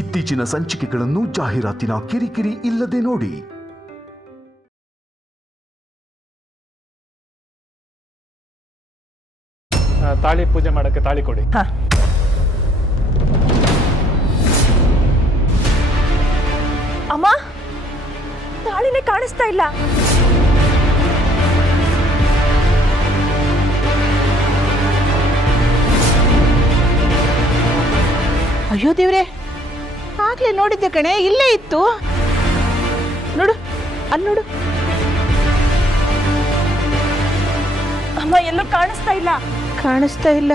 ಇತ್ತೀಚಿನ ಸಂಚಿಕೆಗಳನ್ನು ಜಾಹೀರಾತಿನ ಕಿರಿಕಿರಿ ಇಲ್ಲದೆ ನೋಡಿ. ತಾಳಿ ಪೂಜೆ ಮಾಡಕ್ಕೆ ತಾಳಿ ಕೊಡಿ. ಅಮ್ಮ, ತಾಳಿನೇ ಕಾಣಿಸ್ತಾ ಇಲ್ಲ. ಅಯ್ಯೋ ದೇವ್ರೆ, ಆಗ್ಲೇ ನೋಡಿದ್ದೆ ಕಣೆ, ಇಲ್ಲೇ ಇತ್ತು ನೋಡು, ಅಲ್ಲಿ ನೋಡು. ಅಮ್ಮ, ಎಲ್ಲೂ ಕಾಣಿಸ್ತಾ ಇಲ್ಲ. ಕಾಣಿಸ್ತಾ ಇಲ್ಲ.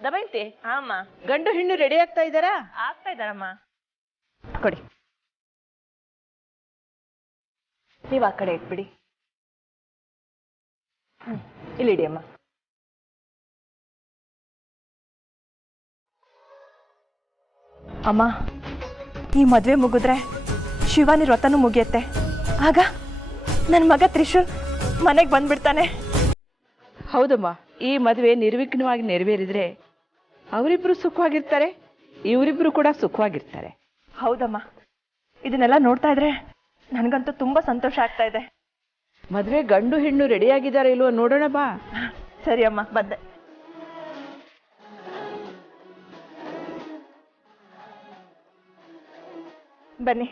ದಮಯಂತಿ, ಅಮ್ಮ, ಗಂಡು ಹೆಣ್ಣು ರೆಡಿ ಆಗ್ತಾ ಇದ್ದಾರಾ? ಆಗ್ತಾ ಇದ್ದಾರಮ್ಮ. ಕೊಡಿ. ನೀವು ಆ ಕಡೆ ಇಟ್ಬಿಡಿ. ಇಲ್ಲಿಡಿ ಅಮ್ಮ. ಅಮ್ಮ, ಈ ಮದುವೆ ಮುಗಿದ್ರೆ ಶಿವಾನಿ ವ್ರತನೂ ಮುಗಿಯತ್ತೆ. ಆಗ ನನ್ನ ಮಗ ತ್ರಿಶೂಲ್ ಮನೆಗೆ ಬಂದ್ಬಿಡ್ತಾನೆ. ಹೌದಮ್ಮ, ಈ ಮದುವೆ ನಿರ್ವಿಘ್ನವಾಗಿ ನೆರವೇರಿದ್ರೆ ಅವರಿಬ್ರು ಸುಖವಾಗಿರ್ತಾರೆ, ಇವರಿಬ್ರು ಕೂಡ ಸುಖವಾಗಿರ್ತಾರೆ. ಹೌದಮ್ಮ, ಇದನ್ನೆಲ್ಲ ನೋಡ್ತಾ ಇದ್ರೆ ನನಗಂತೂ ತುಂಬಾ ಸಂತೋಷ ಆಗ್ತಾ ಇದೆ. ಮದುವೆ ಗಂಡು ಹೆಣ್ಣು ರೆಡಿ ಆಗಿದ್ದಾರೆ ಇಲ್ವೋ ನೋಡೋಣ ಬಾ. ಸರಿ ಅಮ್ಮ, ಬಂದೆ. ಬನ್ನಿ.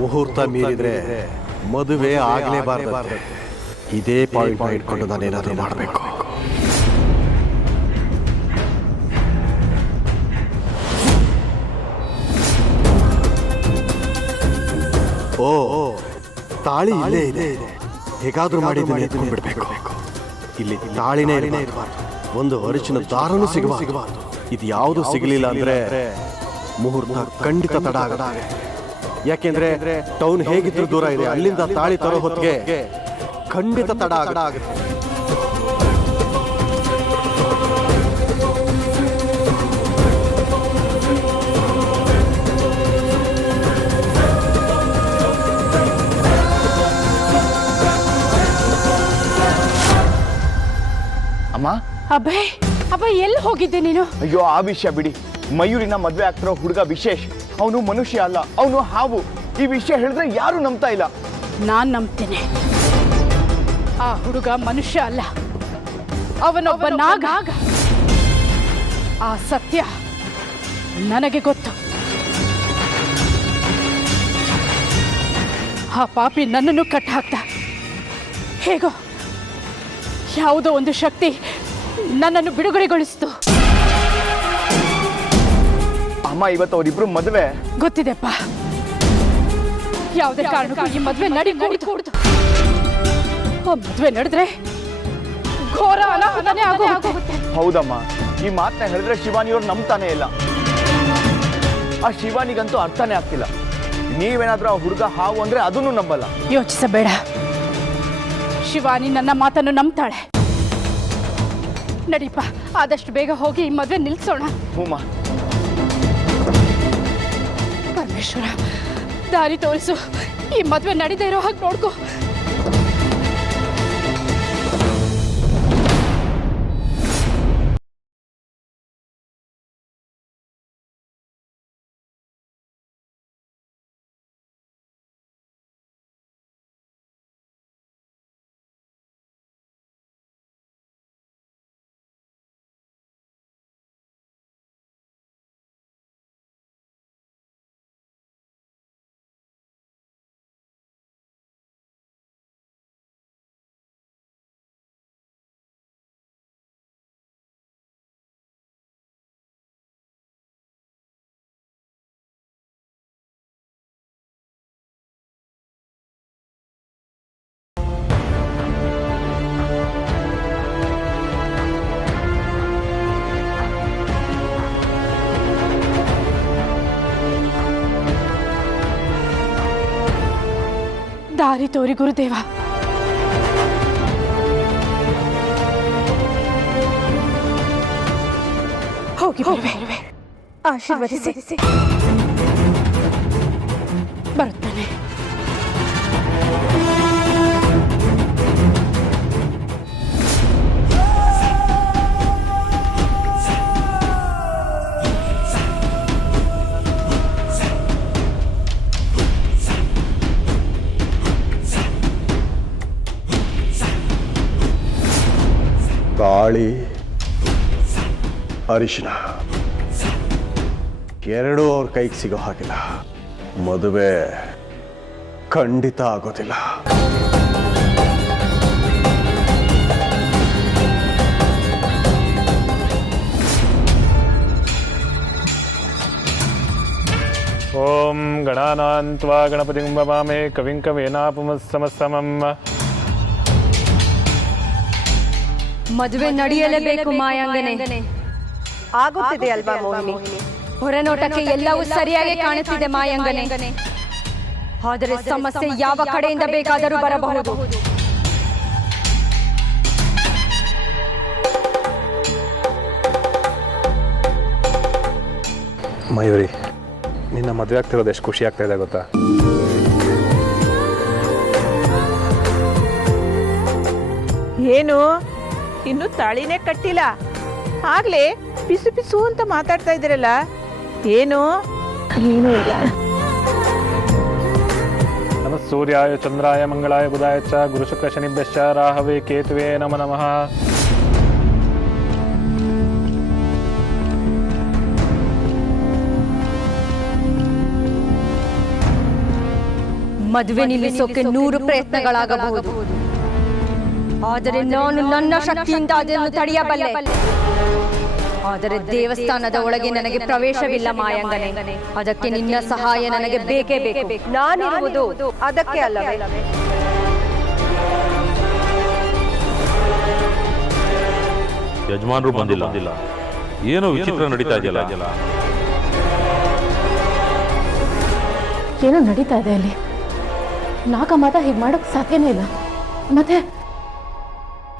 ಮುಹೂರ್ತ ಮೀರಿದ್ರೆ ಮದುವೆ ಆಗಲೇಬಾರದು. ಇದೇ ಪಾಯಿಂಟ್ ಇಟ್ಕೊಂಡು ನಾನೇನಾದರೂ ಮಾಡಬೇಕು. ಓ, ತಾಳಿ ಇಲ್ಲೇ ಇದೆ. ಹೇಗಾದ್ರೂ ಮಾಡಿ ಎತ್ಕೊಂಡ್ಬಿಡ್ಬೇಕು. ಇಲ್ಲಿ ತಾಳಿನೇ ಇರಬಾರ್ದು, ಒಂದು ಅರಿಚಿನ ದಾರನೂ ಸಿಗಬಾರ್ದು. ಇದು ಯಾವುದು ಸಿಗಲಿಲ್ಲ ಅಂದ್ರೆ ಮುಹೂರ್ತ ಖಂಡಿತ ತಡ ಆಗದ. ಯಾಕೆಂದ್ರೆ ಟೌನ್ ಹೇಗಿದ್ರು ದೂರ ಇದೆ, ಅಲ್ಲಿಂದ ತಾಳಿ ತರೋ ಹೊತ್ತಿಗೆ ಖಂಡಿತ ತಡ ಆಗುತ್ತೆ. ಅಮ್ಮ, ಅಬ್ಬೇ ಎಲ್ಲಿ ಹೋಗಿದ್ದೆ ನೀನು? ಅಯ್ಯೋ, ಆ ವಿಷಯ ಬಿಡಿ. ಮಯೂರಿನ ಮದ್ವೆ ಆಗ್ತಿರೋ ಹುಡುಗ ವಿಶೇಷ್, ಅವನು ಮನುಷ್ಯ ಅಲ್ಲ, ಅವನು ಹಾವು. ಈ ವಿಷಯ ಹೇಳಿದ್ರೆ ಯಾರು ನಂಬ್ತಾ ಇಲ್ಲ. ನಾನ್ ನಂಬ್ತೇನೆ. ಆ ಹುಡುಗ ಮನುಷ್ಯ ಅಲ್ಲ, ಅವನೊಬ್ಬ ನಾಗ. ಆ ಸತ್ಯ ನನಗೆ ಗೊತ್ತು. ಆ ಪಾಪಿ ನನ್ನನ್ನು ಕಟ್ಟ ಹಾಕ್ತ. ಹೇಗೋ ಯಾವುದೋ ಒಂದು ಶಕ್ತಿ ನನ್ನನ್ನು ಬಿಡುಗಡೆಗೊಳಿಸಿತು. ಅಮ್ಮ, ಇವತ್ತು ಅವರಿಬ್ರು ಮದುವೆ. ಗೊತ್ತಿದೆಪ್ಪ, ಯಾವುದೇ ಕಾರಣಕ್ಕೂ ಈ ಮದುವೆ ನಡೀಕೂಡ್ದು. ಮದುವೆ ನಡೆದ್ರೆ ಘೋರ ಅನಾಹುತನೇ ಆಗೋಗುತ್ತೆ. ಹೌದಮ್ಮ, ಈ ಮಾತನ್ನ ಹೇಳಿದ್ರೆ ಶಿವಾನಿಯವ್ರು ನಂಬ್ತಾನೆ ಇಲ್ಲ. ಆ ಶಿವಾನಿಗಂತೂ ಅರ್ಥನೇ ಆಗ್ತಿಲ್ಲ. ನೀವೇನಾದ್ರೂ ಆ ಹುಡುಗ ಹಾವು ಅಂದ್ರೆ ಅದನ್ನು ನಂಬಲ್ಲ. ಯೋಚಿಸಬೇಡ, ಶಿವಾನಿ ನನ್ನ ಮಾತನ್ನು ನಂಬ್ತಾಳೆ. ನಡೀಪ, ಆದಷ್ಟು ಬೇಗ ಹೋಗಿ ಈ ಮದುವೆ ನಿಲ್ಸೋಣ. ಹೂಮ. ಪರಮೇಶ್ವರ, ದಾರಿ ತೋರಿಸು. ಈ ಮದುವೆ ನಡೀದೇ ಇರೋ ಹಾಗೆ ನೋಡ್ಕೋ. ದಾರಿ ತೋರಿ ಗುರುದೇವ. ಹೋಗಿ ಬರುವೆ. ಆಶೀರ್ವದಿಸಿ. ಬರುತ್ತೇನೆ. ಗಾಳಿ ಅರಿಶಿನ ಎರಡೂ ಅವ್ರ ಕೈಗೆ ಸಿಗೋ ಹಾಗಿಲ್ಲ. ಮದುವೆ ಖಂಡಿತ ಆಗೋದಿಲ್ಲ. ಓಂ ಗಣಾನಾನ್ತ್ವಾ ಗಣಪತಿಂ ವವಾಮಹೇ ಕವಿಂ ಕವೀನಾಪುಮಸ್ಸಮಸ್ಸಮಂ. ಮದುವೆ ನಡೆಯಲೇಬೇಕು ಮಾಯಾಂಗನೆ. ಆಗುತ್ತಿದೆ ಅಲ್ವಾ ಮೋಹಿನಿ? ಹೊರನೋಟಕ್ಕೆ ಎಲ್ಲವೂ ಸರಿಯಾಗಿ ಕಾಣುತ್ತಿದೆ ಮಾಯಾಂಗನೆ. ಆದರೆ ಸಮಸ್ಯೆ ಯಾವ ಕಡೆಯಿಂದ ಬೇಕಾದರೂ ಬರಬಹುದು. ಮಯೂರಿ, ನಿನ್ನ ಮದುವೆ ಆಗ್ತಿರೋದು ಎಷ್ಟು ಖುಷಿ ಆಗ್ತಾ ಇದೆ ಗೊತ್ತಾ? ಏನು ಇನ್ನು ತಾಳಿನೇ ಕಟ್ಟಿಲ್ಲ, ಆಗ್ಲೇ ಪಿಸು ಪಿಸು ಅಂತ ಮಾತಾಡ್ತಾ ಇದ್ದೀರಲ್ಲ, ಏನು? ಏನೂ ಇಲ್ಲ. ನಮಃ ಸೂರ್ಯಾಯ ಚಂದ್ರಾಯ ಮಂಗಳಾಯ ಬುಧಾಯ ಚ ಗುರು ಶುಕ್ರ ಶನಿಭ್ಯಶ್ಚ ರಾಹವೇ ಕೇತುವೆ ನಮೋ ನಮಃ. ಮದುವೆ ನಿಲ್ಲಿಸೋಕೆ 100 ಪ್ರಯತ್ನಗಳಾಗಬಹುದು, ಆದರೆ ನಾನು ನನ್ನ ಶಕ್ತಿಯಿಂದ ಅದನ್ನು ತಡೆಯಬಲ್ಲೆ. ಆದರೆ ದೇವಸ್ಥಾನದ ಒಳಗೆ ನನಗೆ ಪ್ರವೇಶವಿಲ್ಲ ಮಾಯಾಂಗನೆ. ಅದಕ್ಕೆ ನಿನ್ನ ಸಹಾಯ ನನಗೆ ಬೇಕೇ ಬೇಕು. ನಾನಿರುವುದು ಅದಕ್ಕೆ ಅಲ್ಲವೇ? ಯಜಮಾನರು ಬಂದಿಲ್ಲ. ಏನೋ ವಿಚಿತ್ರ ನಡೀತಾ ಇದೆಯಲ್ಲ. ಏನೋ ನಡೀತಾ ಇದೆ ಅಲ್ಲಿ. ನಾಗಮಾತ ಹೀಗೆ ಮಾಡೋಕ್ಕೆ ಸಾಧ್ಯನೇ ಇಲ್ಲ. ಮತ್ತೆ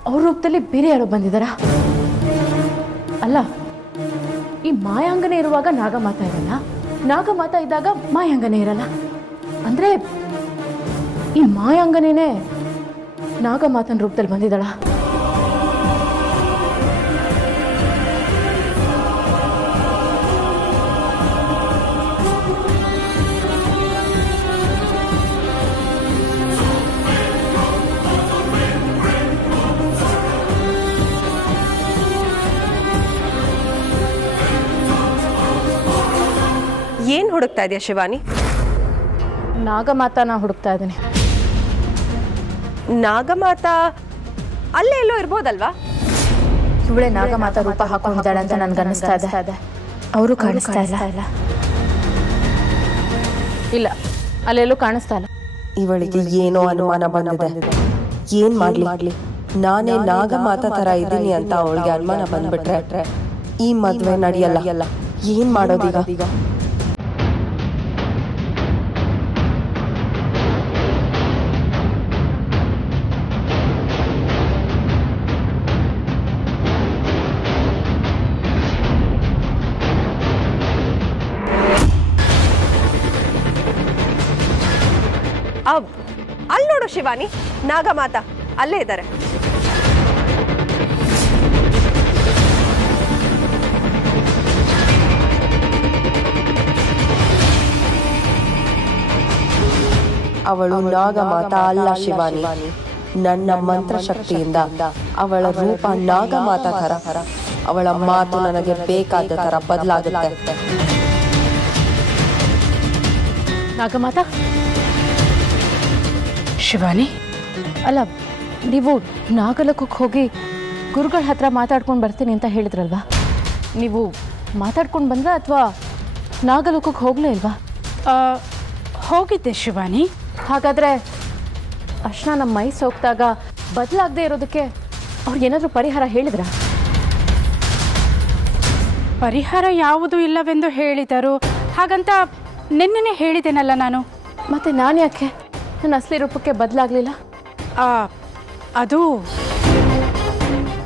ಅವ್ರ ರೂಪದಲ್ಲಿ ಬೇರೆ ಯಾರೋ ಬಂದಿದ್ದಾರಾ? ಅಲ್ಲ, ಈ ಮಾಯಾಂಗನೆ ಇರುವಾಗ ನಾಗಮಾತ ಇರಲ್ಲ, ನಾಗಮಾತ ಇದ್ದಾಗ ಮಾಯಾಂಗನೆ ಇರಲ್ಲ. ಅಂದ್ರೆ ಈ ಮಾಯಾಂಗನೇನೆ ನಾಗಮಾತನ ರೂಪದಲ್ಲಿ ಬಂದಿದ್ದಾಳ. ಏನ್ ಹುಡುಕ್ತಾ ಇದೆಯಾ ಶಿವಾನಿ? ನಾಗಮಾತನ ಹುಡುಕ್ತಾ ಇದ್ದೀನಿ. ನಾಗಮಾತ ಅಲ್ಲೇ ಎಲ್ಲೋ ಇರ್ಬೋದಲ್ವಾ? ಇವಳೆ ನಾಗಮಾತ ರೂಪ ಹಾಕೊಂಡಿದ್ದಾಳೆ ಅಂತ ನನ್ಗೆ ಅನ್ನಿಸ್ತಾ ಇದೆ. ಅವರು ಕಾಣಿಸ್ತಾ ಇಲ್ಲ. ಇಲ್ಲ, ಅಲ್ಲೆಲ್ಲೂ ಕಾಣಿಸ್ತಾ ಇಲ್ಲ. ಇವಳಿಗೆ ಏನೋ ಅನುಮಾನ ಬಂದಿದೆ. ಏನ್ ಮಾಡ್ಲಿ? ನಾನೇ ನಾಗಮಾತ ತರ ಇದ್ದೀನಿ ಅಂತ ಅವಳಿಗೆ ಅನುಮಾನ ಬಂದ್ಬಿಟ್ರೆ ಈ ಮದ್ವೆ ನಡೆಯಲ್ಲ. ಏನ್ ಮಾಡೋದೀಗ? ಅಲ್ಲಿ ನೋಡು ಶಿವಾನಿ, ನಾಗಮಾತ ಅಲ್ಲೇ ಇದ್ದಾರೆ. ಅವಳು ನಾಗಮಾತ ಅಲ್ಲ ಶಿವಾನಿ. ನನ್ನ ಮಂತ್ರಶಕ್ತಿಯಿಂದ ಅವಳ ರೂಪ ನಾಗಮಾತ ತರ, ಅವಳ ಮಾತು ನನಗೆ ಬೇಕಾದ ತರ ಬದಲಾಗುತ್ತೆ. ನಾಗಮಾತ? ಶಿವಾನಿ, ಅಲ್ಲ, ನೀವು ನಾಗಲೋಕಕ್ಕೆ ಹೋಗಿ ಗುರುಗಳ ಹತ್ರ ಮಾತಾಡ್ಕೊಂಡು ಬರ್ತೀನಿ ಅಂತ ಹೇಳಿದ್ರಲ್ವಾ? ನೀವು ಮಾತಾಡ್ಕೊಂಡು ಬಂದ್ರ ಅಥವಾ ನಾಗಲೋಕಕ್ಕೆ ಹೋಗ್ಲೇ ಇಲ್ವಾ? ಹೋಗಿದ್ದೆ ಶಿವಾನಿ. ಹಾಗಾದರೆ ಅರ್ಶನ ನಮ್ಮ ಮೈ ಸೋಕ್ತಾಗ ಬದಲಾಗದೆ ಇರೋದಕ್ಕೆ ಅವ್ರಿಗೇನಾದರೂ ಪರಿಹಾರ ಹೇಳಿದ್ರ? ಪರಿಹಾರ ಯಾವುದೂ ಇಲ್ಲವೆಂದು ಹೇಳಿದರು. ಹಾಗಂತ ನಿನ್ನೆ ಹೇಳಿದ್ದೇನಲ್ಲ ನಾನು. ಮತ್ತೆ ನಾನು ಯಾಕೆ ನನ್ನ ಅಸಲಿ ರೂಪಕ್ಕೆ ಬದಲಾಗಲಿಲ್ಲ? ಅದು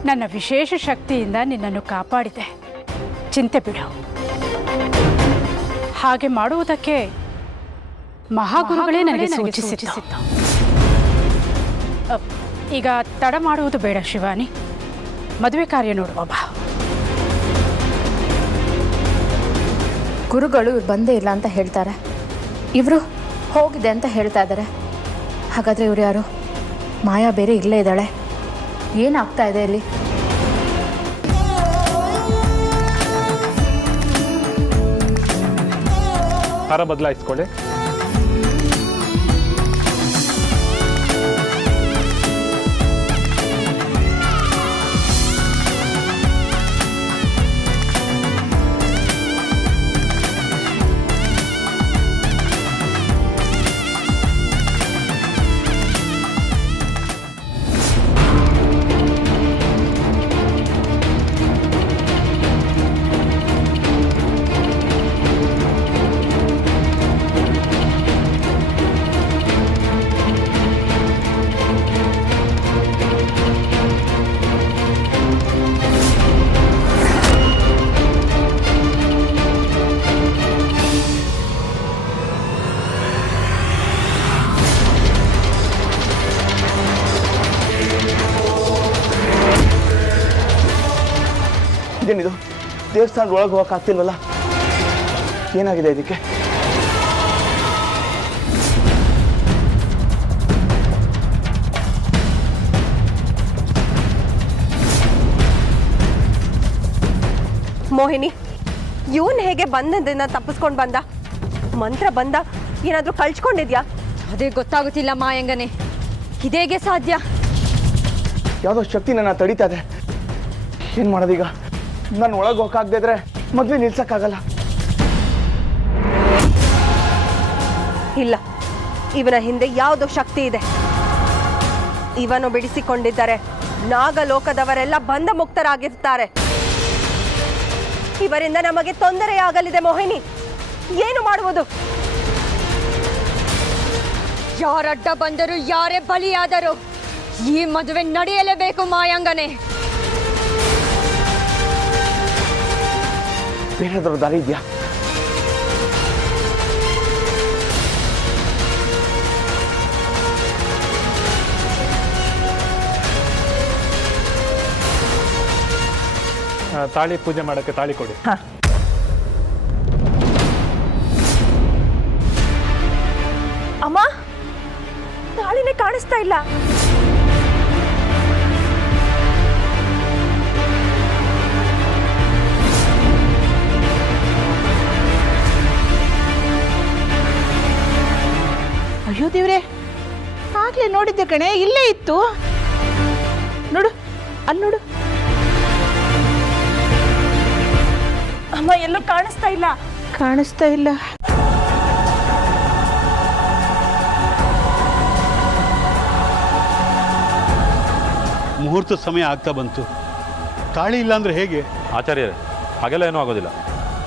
ನನ್ನ ವಿಶೇಷ ಶಕ್ತಿಯಿಂದ ನಿನ್ನನ್ನು ಕಾಪಾಡಿದೆ. ಚಿಂತೆ ಬಿಡು. ಹಾಗೆ ಮಾಡುವುದಕ್ಕೆ ಮಹಾಗುರುಗಳೇ ನನಗೆ ಸೂಚಿಸಿತ್ತು. ಈಗ ತಡ ಮಾಡುವುದು ಬೇಡ ಶಿವಾನಿ, ಮದುವೆ ಕಾರ್ಯ ನೋಡುವ ಬಾ. ಗುರುಗಳು ಇವ್ರು ಬಂದೇ ಇಲ್ಲ ಅಂತ ಹೇಳ್ತಾರೆ, ಇವರು ಹೋಗಿದೆ ಅಂತ ಹೇಳ್ತಾ ಇದ್ದಾರೆ. ಹಾಗಾದರೆ ಇವ್ರು ಯಾರು? ಮಾಯಾ ಬೇರೆ ಇಲ್ಲೇ ಇದ್ದಾಳೆ. ಏನಾಗ್ತಾ ಇದೆ ಇಲ್ಲಿ? ಹಾರ ಬದಲಾಯಿಸ್ಕೊಳ್ಳಿ. ಇದೇನಿದು? ದೇವಸ್ಥಾನದ ಒಳಗೆ ಹೋಗಕ್ಕಾಗ್ತಿಲ್ವಲ್ಲ? ಏನಾಗಿದೆ ಇದಕ್ಕೆ? ಮೋಹಿನಿ, ಇವನ್ ಹೇಗೆ ಬಂದದನ್ನ ತಪ್ಪಿಸ್ಕೊಂಡು ಬಂದ? ಮಂತ್ರ ಬಂದ ಏನಾದ್ರೂ ಕಳ್ಸ್ಕೊಂಡಿದ್ಯಾ? ಅದೇ ಗೊತ್ತಾಗುತ್ತಿಲ್ಲ ಮಾಯಂಗನೆ, ಇದೇಗೆ ಸಾಧ್ಯ? ಯಾವುದೋ ಶಕ್ತಿ ನನ್ನ ತಡೀತಾ ಇದೆ. ಏನ್ ಮಾಡೋದೀಗ? ನಾನು ಒಳಗೆ ಹೋಗಕ್ಕಾಗದೇ ಇದ್ರೆ ಮದ್ವೆ ನಿಲ್ಸಕ್ಕಾಗಲ್ಲ. ಇಲ್ಲ, ಇವನ ಹಿಂದೆ ಯಾವುದೋ ಶಕ್ತಿ ಇದೆ. ಇವನು ಬಿಡಿಸಿಕೊಂಡಿದ್ದರೆ ನಾಗಲೋಕದವರೆಲ್ಲ ಬಂಧ ಮುಕ್ತರಾಗಿರ್ತಾರೆ. ಇವರಿಂದ ನಮಗೆ ತೊಂದರೆಯಾಗಲಿದೆ ಮೋಹಿನಿ. ಏನು ಮಾಡುವುದು? ಯಾರಡ್ಡ ಬಂದರು, ಯಾರೇ ಬಲಿಯಾದರು, ಈ ಮದುವೆ ನಡೆಯಲೇಬೇಕು ಮಾಯಾಂಗನೆ. ಬೇರೆದಾದ್ರು ದಾರಿ ಇದೆಯಾ? ತಾಳಿ ಪೂಜೆ ಮಾಡೋಕ್ಕೆ ತಾಳಿ ಕೊಡಿ. ಅಮ್ಮ, ತಾಳಿನೇ ಕಾಣಿಸ್ತಾ ಇಲ್ಲ. ಅಯ್ಯೋ ದೇವ್ರೆ, ಆಗ್ಲೇ ನೋಡಿದ್ದೆ ಕಣೆ, ಇಲ್ಲೇ ಇತ್ತು ನೋಡು, ಅಲ್ಲಿ ನೋಡು. ಅಮ್ಮ, ಎಲ್ಲೂ ಕಾಣಿಸ್ತಾ ಇಲ್ಲ. ಕಾಣಿಸ್ತಾ ಇಲ್ಲ. ಮುಹೂರ್ತ ಸಮಯ ಆಗ್ತಾ ಬಂತು. ತಾಳಿ ಇಲ್ಲ ಅಂದ್ರೆ ಹೇಗೆ? ಆಚಾರ್ಯರೇ, ಹಾಗೆಲ್ಲ ಏನೂ ಆಗೋದಿಲ್ಲ.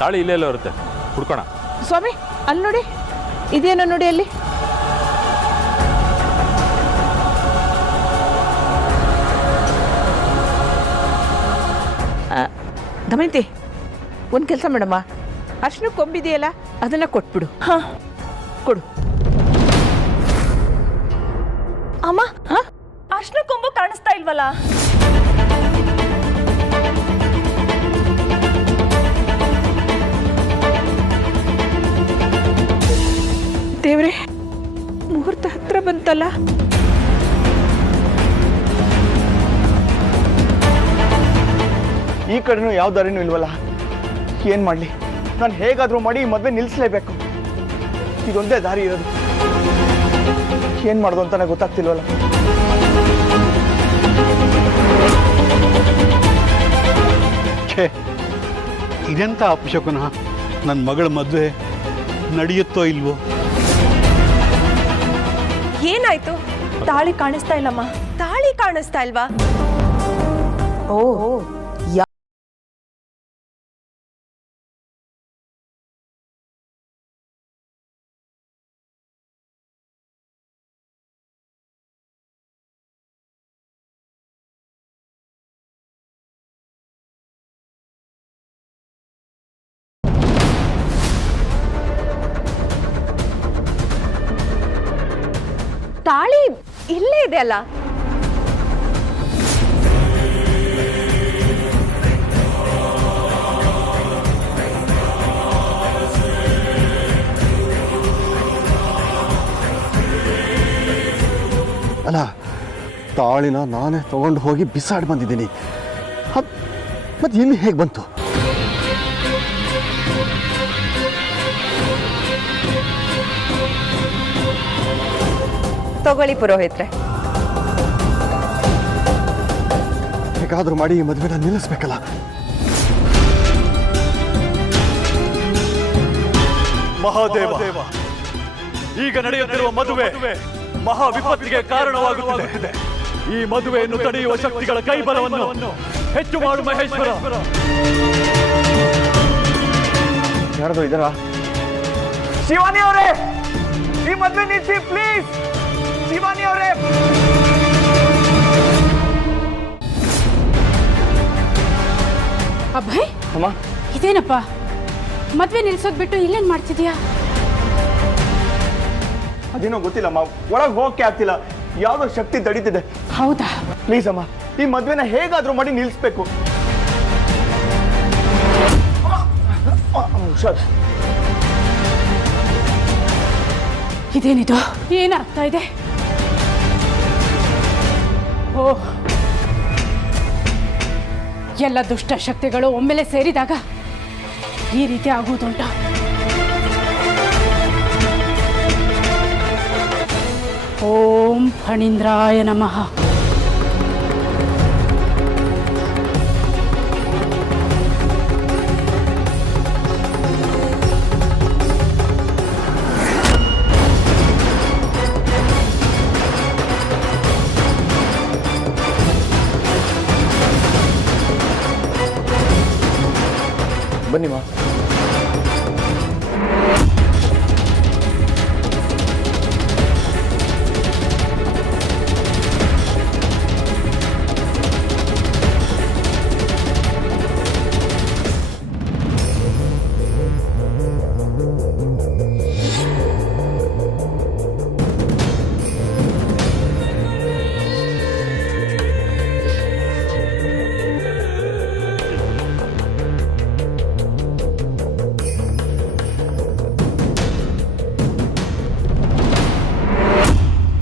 ತಾಳಿ ಇಲ್ಲೇ ಎಲ್ಲ ಇರುತ್ತೆ, ಹುಡ್ಕೋಣ. ಸ್ವಾಮಿ, ಅಲ್ಲಿ ನೋಡಿ, ಇದೇನೋ ನೋಡಿ ಅಲ್ಲಿ. ದಮಯಂತಿ, ಒಂದು ಕೆಲಸ ಮಾಡಮ್ಮ, ಅರ್ಶಿನ ಕೊಂಬಿದೆಯಲ್ಲ ಅದನ್ನ ಕೊಟ್ಬಿಡು. ಕೊಡು. ಅಮ್ಮ, ಅರ್ಶಿನ ಕೊಂಬು ಕಾಣಿಸ್ತಾ ಇಲ್ವಲ್ಲ? ದೇವ್ರೆ, ಮುಹೂರ್ತ ಹತ್ರ ಬಂತಲ್ಲ. ಈ ಕಡೆನೂ ಯಾವ ದಾರಿನೂ ಇಲ್ವಲ್ಲ. ಏನ್ ಮಾಡ್ಲಿ? ನಾನು ಹೇಗಾದ್ರೂ ಮಾಡಿ ಈ ಮದ್ವೆ ನಿಲ್ಲಿಸಲೇಬೇಕು. ಇದೊಂದೇ ದಾರಿ ಇರೋದು. ಏನ್ ಮಾಡೋದು ಅಂತ ನನಗೆ ಗೊತ್ತಾಗ್ತಿಲ್ವಲ್ಲ. ಇದೆಂತ ಅಪಶಕುನ? ನನ್ನ ಮಗಳ ಮದುವೆ ನಡೆಯುತ್ತೋ ಇಲ್ವೋ? ಏನಾಯ್ತು? ತಾಳಿ ಕಾಣಿಸ್ತಾ ಇಲ್ಲಮ್ಮ. ತಾಳಿ ಕಾಣಿಸ್ತಾ ಇಲ್ವಾ? ಓ ತಾಳಿ ಇಲ್ಲೇ ಇದೆ ಅಲ್ಲ. ಅಲ್ಲ, ತಾಳಿನ ನಾನೇ ತಗೊಂಡು ಹೋಗಿ ಬಿಸಾಡಿ ಬಂದಿದ್ದೀನಿ. ಮತ್ತೆ ಇಲ್ಲಿ ಹೇಗೆ ಬಂತು? ತಗೊಳ್ಳಿ ಪುರೋಹಿತ್ರೆ. ಹೇಗಾದ್ರೂ ಮಾಡಿ ಈ ಮದುವೆನ ನಿಲ್ಲಿಸ್ಬೇಕಲ್ಲ. ಮಹಾದೇವ, ಈಗ ನಡೆಯುತ್ತಿರುವ ಮದುವೆ ಮಹಾ ವಿಪತ್ತಿಗೆ ಕಾರಣವಾಗುತ್ತಿದೆ. ಈ ಮದುವೆಯನ್ನು ತಡೆಯುವ ಶಕ್ತಿಗಳ ಕೈಬಲವನ್ನು ಹೆಚ್ಚು ಮಾಡು ಮಹೇಶ್ವರ. ಯಾರದು ಇದರ? ಶಿವಾನಿ ಅವರೇ, ಈ ಮದುವೆ ನಿಲ್ಲಿಸಿ ಪ್ಲೀಸ್. ಶಿವಾನಿ ಅವರೇ, ಅಭಯ್, ಅಮ್ಮ ಇದೇನಪ್ಪ ಮದ್ವೆ ನಿಲ್ಸೋದ್ ಬಿಟ್ಟು ಇಲ್ಲೇನ್ ಮಾಡ್ತಿದ್ಯಾ? ಅದೇನೋ ಗೊತ್ತಿಲ್ಲಮ್ಮ, ಒಳಗೆ ಹೋಗಕ್ಕೆ ಆಗ್ತಿಲ್ಲ. ಯಾವ್ದೋ ಶಕ್ತಿ ತಡೀತಿದೆ. ಹೌದಾ? ಪ್ಲೀಸ್ ಅಮ್ಮ, ಈ ಮದ್ವೆನ ಹೇಗಾದ್ರೂ ಮಾಡಿ ನಿಲ್ಲಿಸ್ಬೇಕು. ಇದೇನಿದು? ಏನಾಗ್ತಾ ಇದೆ? ಓ, ಎಲ್ಲ ದುಷ್ಟ ಶಕ್ತಿಗಳು ಒಮ್ಮೆಲೆ ಸೇರಿದಾಗ ಈ ರೀತಿ ಆಗುವುದುಂಟ. ಓಂ ಫಣೀಂದ್ರಾಯ ನಮಃ. ಬನ್ನಿ ಮಾ.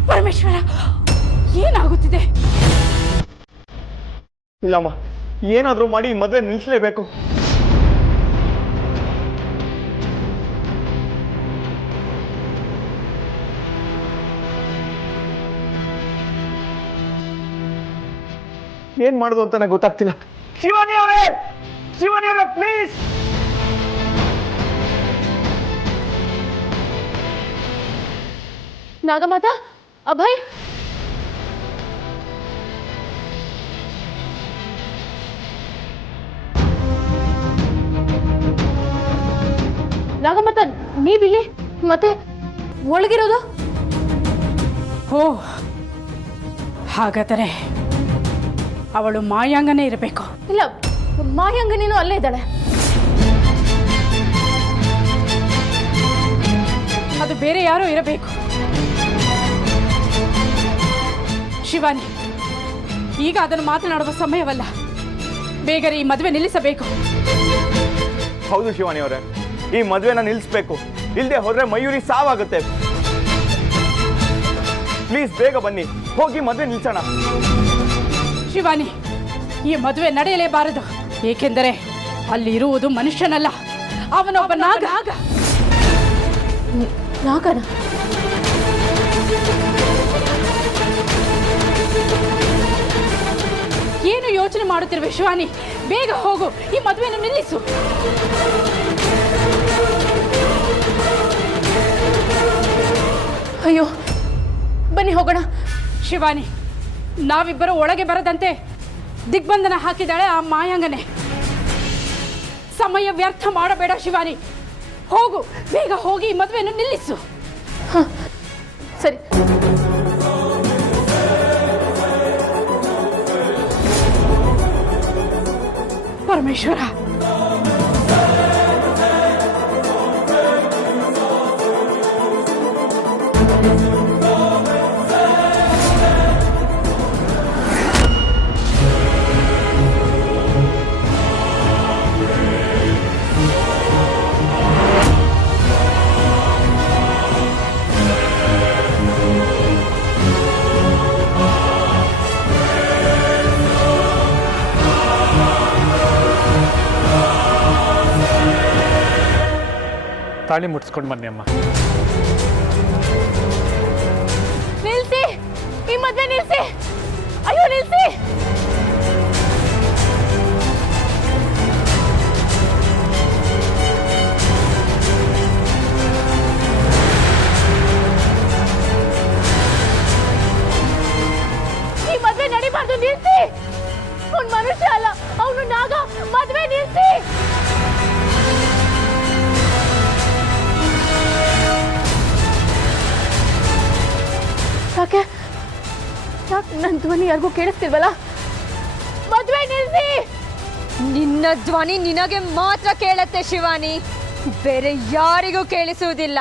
ಪರಮೇಶ್ವರ, ಏನಾಗುತ್ತಿದೆ? ಇಲ್ಲಮ್ಮ, ಏನಾದ್ರೂ ಮಾಡಿ ಈ ಮದುವೆ ನಿಲ್ಲಿಸಲೇಬೇಕು. ಏನ್ ಮಾಡುದು ಅಂತ ನನಗೆ ಗೊತ್ತಾಗ್ತಿಲ್ಲ. ಶಿವಾನಿ ಅವರೇ, ಶಿವಾನಿ ಅವರೇ ಪ್ಲೀಸ್. ನಾಗಮಾತ, ಅಭಯ್, ನಾಗಮಾತ, ನೀವಿಲ್ಲಿ? ಮತ್ತೆ ಒಳಗಿರೋದು? ಓ, ಹಾಗಾದರೆ ಅವಳು ಮಾಯಾಂಗನೇ ಇರಬೇಕು. ಇಲ್ಲ, ಮಾಯಾಂಗನೇನು ಅಲ್ಲೇ ಇದ್ದಾಳೆ. ಅದು ಬೇರೆ ಯಾರೋ ಇರಬೇಕು. ಶಿವಾನಿ, ಈಗ ಅದನ್ನು ಮಾತನಾಡುವ ಸಮಯವಲ್ಲ. ಬೇಗನೆ ಈ ಮದುವೆ ನಿಲ್ಲಿಸಬೇಕು. ಹೌದು ಶಿವಾನಿ ಅವರೇ, ಈ ಮದುವೆನ ನಿಲ್ಲಿಸಬೇಕು. ಇಲ್ಲದೆ ಹೋದ್ರೆ ಮಯೂರಿ ಸಾವಾಗುತ್ತೆ. ಪ್ಲೀಸ್ ಬೇಗ ಬನ್ನಿ, ಹೋಗಿ ಮದುವೆ ನಿಲ್ಸೋಣ. ಶಿವಾನಿ, ಈ ಮದುವೆ ನಡೆಯಲೇಬಾರದು. ಏಕೆಂದರೆ ಅಲ್ಲಿ ಇರುವುದು ಮನುಷ್ಯನಲ್ಲ, ಅವನೊಬ್ಬ ನಾಗ. ನಾಗನ? ಏನು ಯೋಚನೆ ಮಾಡುತ್ತಿರುವೆ ಶಿವಾನಿ? ಬೇಗ ಹೋಗು, ಈ ಮದುವೆಯನ್ನು ನಿಲ್ಲಿಸು. ಅಯ್ಯೋ, ಬನ್ನಿ ಹೋಗೋಣ. ಶಿವಾನಿ, ನಾವಿಬ್ಬರು ಒಳಗೆ ಬರದಂತೆ ದಿಗ್ಬಂಧನ ಹಾಕಿದಾಳೆ ಆ ಮಾಯಾಂಗನೆ. ಸಮಯ ವ್ಯರ್ಥ ಮಾಡಬೇಡ ಶಿವಾನಿ, ಹೋಗು, ಬೇಗ ಹೋಗಿ ಈ ಮದುವೆಯನ್ನು ನಿಲ್ಲಿಸು. ಸರಿ. ಪರಮೇಶ್ವರ, ತಾಳಿ ಮುಟ್ಸ್ಕೊಂಡು ಬನ್ನಿ ಅಮ್ಮ. ನಿಲ್ಸಿ, ಈ ಮದ್ವೆ ನಿಲ್ಸಿ. ಅಯ್ಯೋ ನಿಲ್ಸಿ. ಈ ಮದ್ವೆ ನಡಿಬಾರ್ದು, ನಿಲ್ಸಿ. ಅವ್ನು ಮನುಷ್ಯ ಅಲ್ಲ, ಅವನು ನಾಗ. ಮದ್ವೆ ನಿಲ್ಸಿ. ಯಾಕೆ ನನ್ನ ಧ್ವನಿ ಯಾರಿಗೂ ಕೇಳಿಸ್ತಿಲ್ವಲ್ಲ? ಮದ್ವೆ ನಿಲ್ಸಿ. ನಿನ್ನ ಧ್ವನಿ ನಿನಗೆ ಮಾತ್ರ ಕೇಳತ್ತೆ ಶಿವಾನಿ, ಬೇರೆ ಯಾರಿಗೂ ಕೇಳಿಸುವುದಿಲ್ಲ.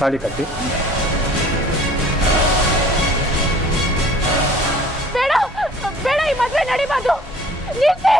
ತಾಳಿ ಕಟ್ಟಿ. ಬೇಡ ಬೇಡ, ಈ ಮದ್ವೆ ನಡಿಬಾರ್ದು. ನಿಲ್ಸಿ.